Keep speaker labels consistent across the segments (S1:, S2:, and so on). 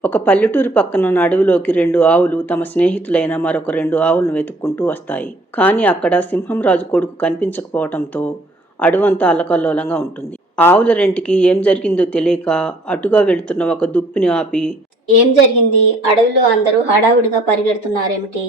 S1: ఒక పల్లెటూరి పక్కనున్న అడవిలోకి 2 ఆవులు తమ స్నేహితులైన మరొక 2 ఆవులను వెతుక్కుంటూ వస్తాయి. కానీ అక్కడ సింహంరాజు కొడుకు కనిపించకపోవటంతో అడవంతా అల్లకల్లోలంగా ఉంటుంది. ఆవుల రెంటికి ఏం జరిగిందో తెలియక అటుగా వెళుతున్న ఒక దుప్పిని ఆపి,
S2: ఏం జరిగింది? అడవిలో అందరూ హడావుడిగా పరిగెడుతున్నారేమిటి?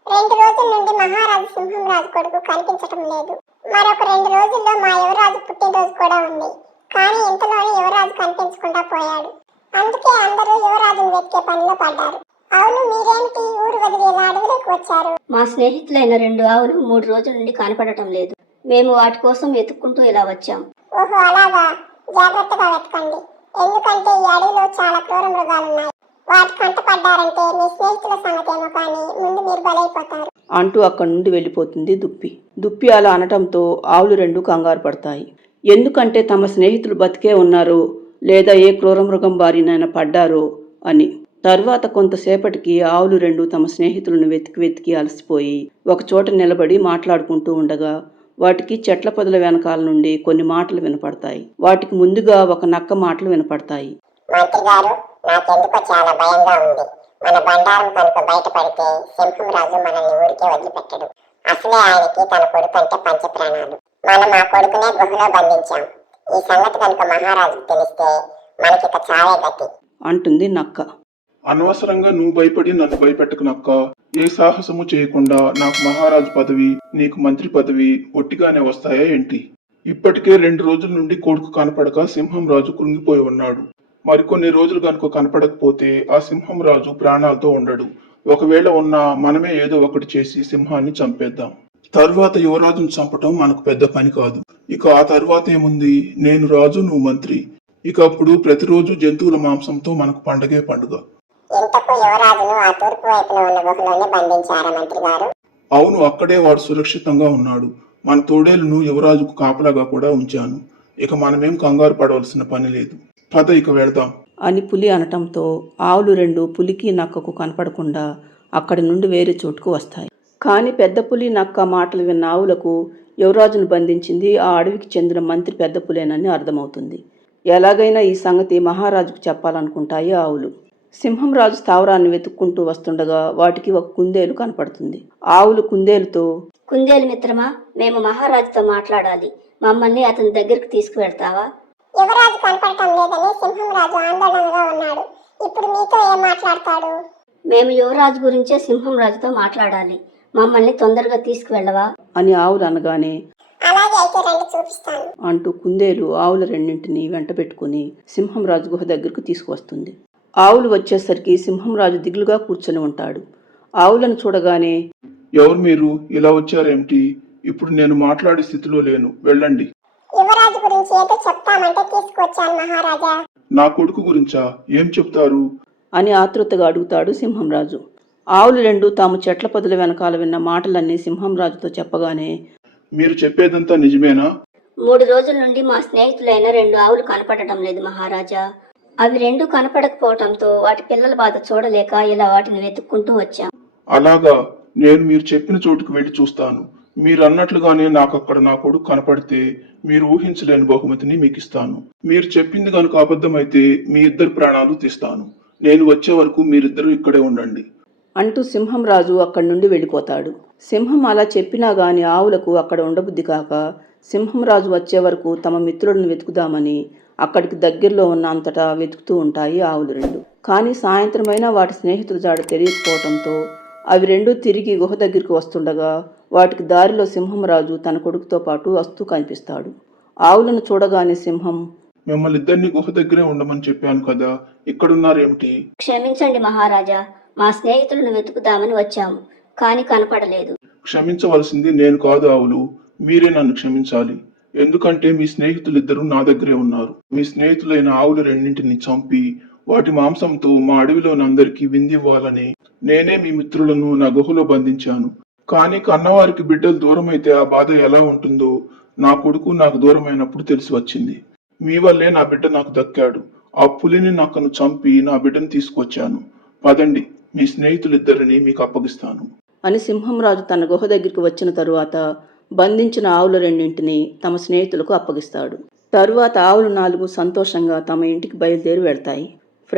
S3: 2 రోజుల నుండి మహారాజు సింహంరాజు కొడుకు కనిపించటం లేదు. మరొక 2 రోజుల్లో మా యువరాజు పుట్టినరోజు కూడా ఉంది. కానీ ఇంతలోనే యువరాజు కనిపించకుండా పోయాడు. అందుకే అందరూ యువరాజును వెతికే పనిలో పడ్డారు. అవును, మీరేమిటి ఊరు వదిలి ఇలా అడవిలోకి వచ్చారు?
S2: మా స్నేహితులైన 2 ఆవులు 3 రోజుల నుండి కనపడటం లేదు. మేము వాటి కోసం వెతుక్కుంటూ ఇలా వచ్చాం.
S3: ఓహో, అలాగా. జాగ్రత్తగా వెతకండి. ఎందుకంటే ఈ అడవిలో చాలా క్రూర మృగాలున్నాయి. వాటి కంట పడ్డారంటే మీ స్నేహితుల సంగతేమో కానీ ముందు మీరు బలైపోతారు
S1: అంటూ అక్కడి నుండి వెళ్ళిపోతుంది దుప్పి. దుప్పి అలా అనటంతో ఆవులు 2 కంగారు పడతాయి. ఎందుకంటే తమ స్నేహితులు బతికే ఉన్నారో లేదా ఏ క్రూరమృగం బారినైనా పడ్డారో అని. తరువాత కొంతసేపటికి ఆవులు 2 తమ స్నేహితులను వెతికి వెతికి అలసిపోయి ఒకచోట నిలబడి మాట్లాడుకుంటూ ఉండగా వాటికి చెట్ల పొదల వెనకాల నుండి కొన్ని మాటలు వినపడతాయి. వాటికి ముందుగా ఒక నక్క మాటలు వినపడతాయి.
S3: మంత్రి గారు, నాకెందుకో చాలా భయంగా ఉంది. మన బండారం కనుక బయటపడితే సింహంరాజు మనల్ని ఊరికే వదిలిపెట్టడు. అసలే ఆయనకి తన కొడుకు అంటే పంచప్రాణాలు. మనం ఆ కొడుకునే గుహలో బంధించాం. ఈ సంగతి కనుక మహారాజుకు తెలిస్తే మనకిక చావే గతి
S1: అంటుంది నక్క.
S4: అనవసరంగా నువ్వు భయపడి నన్ను భయపెట్టకు నక్క. ఏ సాహసము చేయకుండా నాకు మహారాజు పదవి, నీకు మంత్రి పదవి ఒట్టిగానే వస్తాయా ఏంటి? ఇప్పటికే 2 రోజుల నుండి కొడుకు కనపడక సింహంరాజు కృంగిపోయి ఉన్నాడు. మరికొన్ని రోజులు కనుక కనపడకపోతే ఆ సింహంరాజు ప్రాణాలతో ఉండడు. ఒకవేళ ఉన్నా మనమే ఏదో ఒకటి చేసి సింహాన్ని చంపేద్దాం. తరువాత యువరాజును చంపటం మనకు పెద్ద పని కాదు. ఇక ఆ తరువాత ఏముంది? నేను రాజు, నువ్వు మంత్రి. ఇక అప్పుడు ప్రతిరోజు జంతువుల మాంసంతో మనకు పండగే పండుగ.
S3: ఇంతకు యువరాజును ఆ తూర్పు వైపున ఉన్న గుహలోనే బంధించారా మంత్రి గారు?
S4: అవును, అక్కడే వాడు సురక్షితంగా ఉన్నాడు. మన తోడేలును యువరాజుకు కాపలాగా కూడా ఉంచాను. ఇక మనమేం కంగారు పడవలసిన పని లేదు. పద ఇక వెళదాం
S1: అని పులి అనటంతో ఆవులు 2 పులికి నక్కకు కనపడకుండా అక్కడి నుండి వేరే చోటుకు వస్తాయి. కానీ పెద్ద పులి నక్క మాటలు విన్న ఆవులకు యువరాజును బంధించింది ఆ అడవికి చెందిన మంత్రి పెద్ద పులేనని అర్థమవుతుంది. ఎలాగైనా ఈ సంగతి మహారాజుకు చెప్పాలనుకుంటాయి ఆవులు. సింహంరాజు స్థావరాన్ని వెతుక్కుంటూ వస్తుండగా వాటికి ఒక కుందేలు కనపడుతుంది. ఆవులు కుందేలుతో,
S2: కుందేలు మిత్రమా, మేము మహారాజుతో మాట్లాడాలి. మమ్మల్ని అతని దగ్గరికి తీసుకువెళ్తావా?
S3: యువరాజు కనపడటం లేదని సింహంరాజు ఆందోళనగా ఉన్నాడు. ఇప్పుడు మీతో ఏం మాట్లాడతాడు?
S2: మేము యువరాజు గురించే సింహంరాజుతో మాట్లాడాలి. మమ్మల్ని తొందరగా తీసుకువెళ్ళవా
S1: అని ఆవులు అనగానే,
S3: అలాగే అయితే రండి, చూపిస్తాను
S1: అంటూ కుందేలు ఆవుల 2 వెంట పెట్టుకుని సింహంరాజు గుహ దగ్గరకు తీసుకువస్తుంది. ఆవులు వచ్చేసరికి సింహంరాజు దిగులుగా కూర్చొని ఉంటాడు. ఆవులను చూడగానే,
S4: ఎవరు మీరు? ఇలా వచ్చారేమిటి? ఇప్పుడు నేను మాట్లాడే స్థితిలో లేను, వెళ్ళండి.
S3: యువరాజు గురించి ఏదో చెప్తామంటే తీసుకువచ్చాను మహారాజా.
S4: నా కొడుకు గురించా? ఏం చెప్తారు?
S1: అని ఆతృతగా అడుగుతాడు సింహంరాజు. ఆవులు 2 తాము చెట్ల పొదల వెనకాల విన్న మాటలన్నీ సింహంరాజుతో చెప్పగానే,
S4: మీరు చెప్పేదంతా నిజమేనా?
S2: 3 రోజుల నుండి మా స్నేహితులైన 2 ఆవులు కనపడటం లేదు మహారాజా. అవి 2 కనపడకపోవటంతో వాటి పిల్లల బాధ చూడలేక ఇలా వాటిని వెతుక్కుంటూ వచ్చాం.
S4: అలాగా, నేను మీరు చెప్పిన చోటుకు వెళ్ళి చూస్తాను. మీరు అన్నట్లుగానే నాకు అక్కడ నా కొడుకు కనపడితే మీరు ఊహించలేని బహుమతిని మీకు ఇస్తాను. మీరు చెప్పింది కనుక అబద్ధమైతే మీ 2 ప్రాణాలు తీస్తాను. నేను వచ్చే వరకు మీరిద్దరూ ఇక్కడే ఉండండి
S1: అంటూ సింహంరాజు అక్కడి నుండి వెళ్ళిపోతాడు. సింహం అలా చెప్పినా గాని ఆవులకు అక్కడ ఉండబుద్ధి కాక సింహంరాజు వచ్చే వరకు తమ మిత్రులను వెతుకుదామని అక్కడికి దగ్గరలో ఉన్న అంతటా వెతుకుతూ ఉంటాయి ఆవులు 2. కానీ సాయంత్రమైనా వాటి స్నేహితుల జాడ తెలియకపోవటంతో అవి 2 తిరిగి గుహ దగ్గరికి వస్తుండగా వాటికి దారిలో సింహంరాజు తన కొడుకుతో పాటు వస్తూ కనిపిస్తాడు. ఆవులను చూడగానే సింహం,
S4: మిమ్మల్ని ఇద్దరిని గుహ దగ్గరే ఉండమని చెప్పాను కదా, ఇక్కడున్నారేమిటి?
S2: క్షమించండి మహారాజా, మా స్నేహితులను వెతుకుదామని వచ్చాము, కానీ కనపడలేదు.
S4: క్షమించవలసింది నేను కాదు ఆవులు, మీరే నన్ను క్షమించాలి. ఎందుకంటే మీ స్నేహితులిద్దరూ నా దగ్గరే ఉన్నారు. మీ స్నేహితులైన ఆవులు 2 చంపి వాటి మాంసంతో మా అడవిలోని అందరికీ విందివ్వాలని నేనే మీ మిత్రులను నా గుహలో బంధించాను. కానీ కన్నవారికి బిడ్డలు దూరమైతే ఆ బాధ ఎలా ఉంటుందో నా కొడుకు నాకు దూరమైనప్పుడు తెలిసి వచ్చింది. మీ వల్లే నా బిడ్డ నాకు దక్కాడు. ఆ పులిని నక్కను చంపి నా బిడ్డను తీసుకొచ్చాను. పదండి, మీ స్నేహితులిద్దరిని మీకు అప్పగిస్తాను
S1: అని సింహంరాజు తన గుహ దగ్గరికి వచ్చిన తరువాత బంధించిన ఆవుల 2 తమ స్నేహితులకు అప్పగిస్తాడు. తరువాత ఆవులు 4 సంతోషంగా తమ ఇంటికి బయలుదేరి వెళ్తాయి. ఫ్రెండ్స్,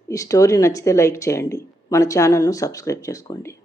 S1: ఈ స్టోరీ నచ్చితే లైక్ చేయండి, మన ఛానల్ను సబ్స్క్రైబ్ చేసుకోండి.